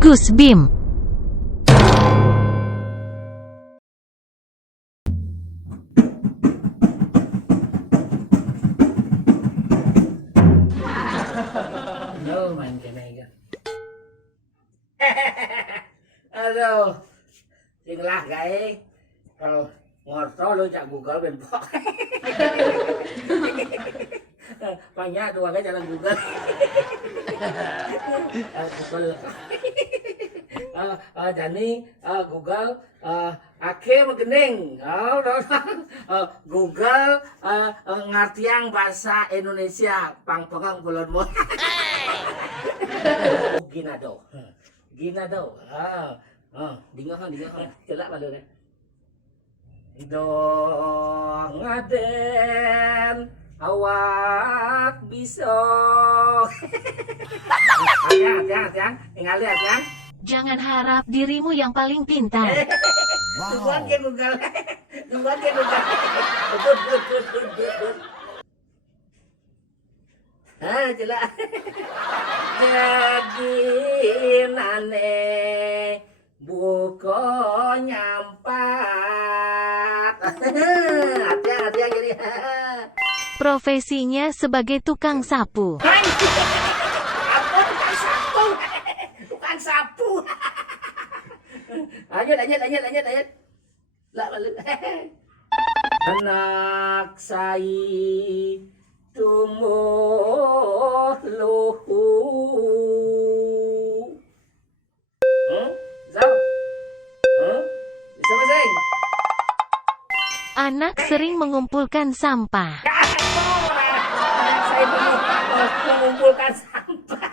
Gus Bim. Aduh, main kene kan. Aduh, sing lah gae kalau ngorto lu cak Google ben pok. Banyak tuh kan jalan Google. Google. Jani Google ake megening. Google ngartiang bahasa Indonesia pang-pangang bulunmu. Ginado. Ginado. Dingah. Celak balu deh. Dong aden awak bisa. Hati-hati, ingali hati. Jangan harap dirimu yang paling pintar. Tungguan ke Google. Good. Celak. Jadi nane buko nyampat. Hati-hati jadi. Profesinya sebagai tukang sapu. Tukang sapu. Lanjut. Lah balik. Anak sai tumbuh luhu. Zau. Bisa masing. Anak sering mengumpulkan sampah. Saya dulu mengumpulkan sampah.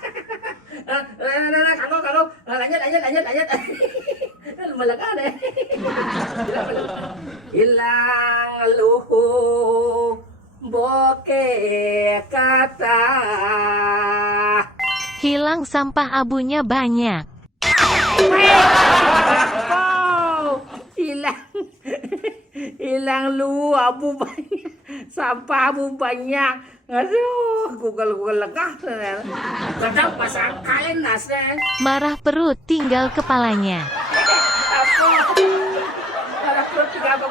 Kanggo. Lanjut. Malakan deh. Hilang luhu bokeh kata. Hilang sampah abunya banyak. Hilang lu abu banyak, sampah abu banyak. Aduh, Google legah. Kadang pasang kain nasnya. Marah perut tinggal kepalanya. Marah perut tinggal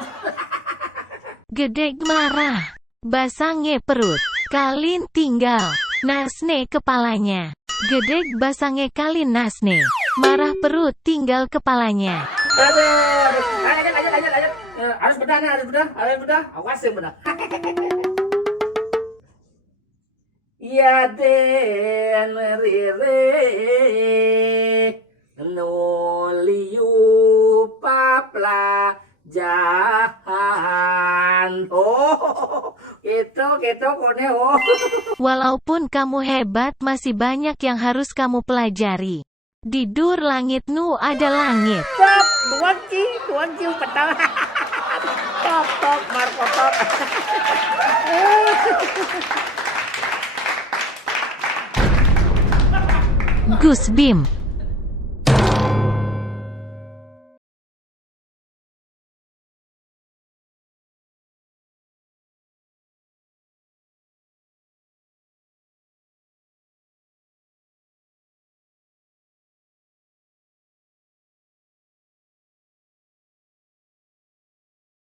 Gedeg marah. Basange perut. Kalin tinggal. Nasne kepalanya. Gedeg basange kalin nasne. Marah perut tinggal kepalanya. Aduh. Lanjut. Harus bedah. Awas yang bedah. Ya den rire nuliu papla jahan. Oh, gitu kone oh. Walaupun kamu hebat, masih banyak yang harus kamu pelajari. Di dur langit nu ada langit. Top, duan ki petang. Top, markotop. Gus Bim.